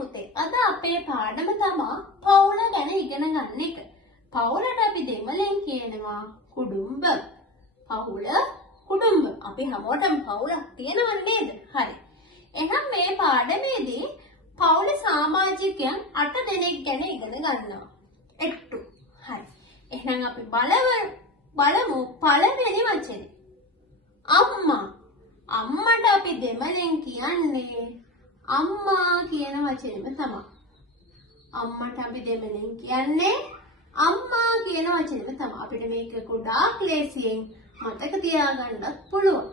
පුතේ අද අපේ පාඩම තමා පවුල ගැන ඉගෙන ගන්න එක. පවුලට අපි දෙමළෙන් කියනවා කුඩුම්බ. පවුල කුඩුම්බ. අපි හැමෝටම පවුලක් තියෙනව නේද? හරි. එහෙනම් මේ පාඩමේදී පවුලේ සමාජිකයන් 8 දෙනෙක් ගැන ඉගෙන ගන්නවා. 8. හරි. එහෙනම් අපි බලමු පළවෙනි වචනේ. අම්මා. අම්මට අපි දෙමළෙන් කියන්නේ අම්මා කියන වචනේම තමයි. අම්මට අපි දෙමළෙන් කියන්නේ අම්මා කියන වචනේම තමයි. අපිට මේක ගොඩාක් ලේසියෙන් මතක තියාගන්නත් පුළුවන්.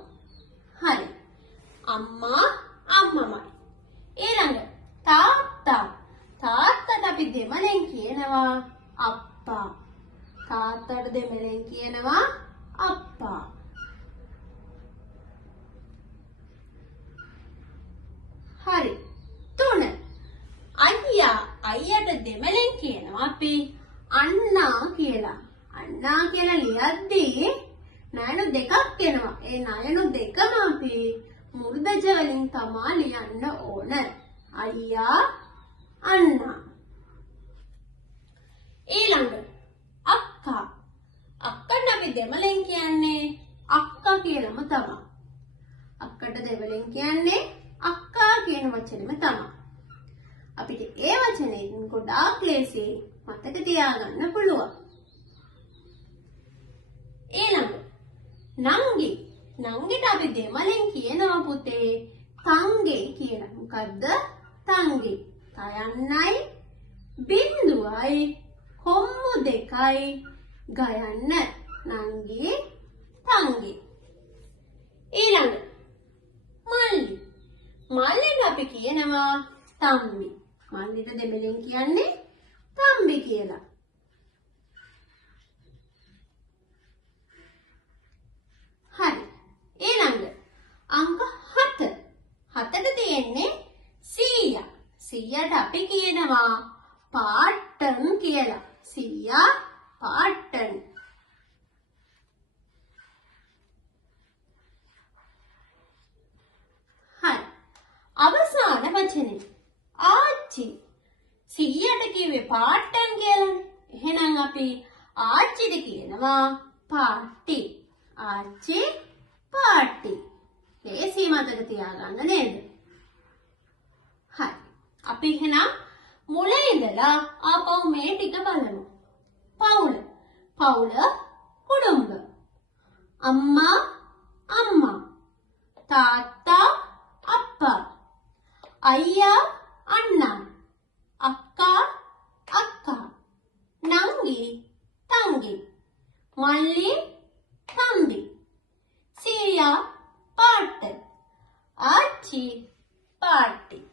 හරි. අම්මා අම්මමයි. ඊළඟ තාත්තා. තාත්තට අපි දෙමළෙන් කියනවා අප්පා. තාත්තට දෙමළෙන් කියනවා අප්පා. හරි. 3. අයියා. අයියට දෙමළෙන් කියනවා අපි අන්නා කියලා. අන්නා කියලා ලියද්දී නයන දෙකක් එනවා. ඒ නයන දෙකම අපි මුර්ධජ වලින් තමයි ලියන්න ඕන. අයියා අන්නා. ඊළඟ අක්කා. අක්කට අපි දෙමළෙන් කියන්නේ අක්කා කියලාම තමයි. අක්කට දෙමළෙන් කියන්නේ අක්කා කියන වචනේම තමයි. අපිට ඒ වචනයෙන් ගොඩාක් ලේසියෙන් මතක තියාගන්න පුළුවන්. ඊළඟ නංගි. නංගිට අපි දෙමළෙන් කියනවා පුතේ තංගේ කියලා. මොකද්ද තංගේ? තයන්නයි බිඳුවයි කොම්මු දෙකයි ගයන්න. නංගි තංගේ. ඊළඟ මල්ලි. මල්ලිට අපි කියනවා තම්බි. මල්ලිට දෙමළෙන් කියන්නේ තම්බි කියලා. හරි. ඊළඟ අංක 7. 7ට තියෙන්නේ සීයා. සීයාට අපි කියනවා පාට්ටන් කියලා. සීයා පාට්ටන්. හරි. අවසාන වචනේ ආච්චි. සීයාට කිව්වේ පාට්ටන් කියලානේ. එහෙනම් අපි ආච්චිට කියනවා පාට්ටි. ආච්චි පාට්ටි. ලේසි මතක තියාගන්න නේද? හරි. අපි එහෙනම් මුලින් ඉඳලා ආපහු මේ ටික බලමු. පවුල. පවුල කුඩුම්බ. අම්මා අම්මා. තාත්තා අප්පා. අයියා අන්නා. අක්කා අක්කා. නංගි තංගි. මල්ලි තම්බි. සීයා පාට්ටන්. ආච්චි පාට්ටි.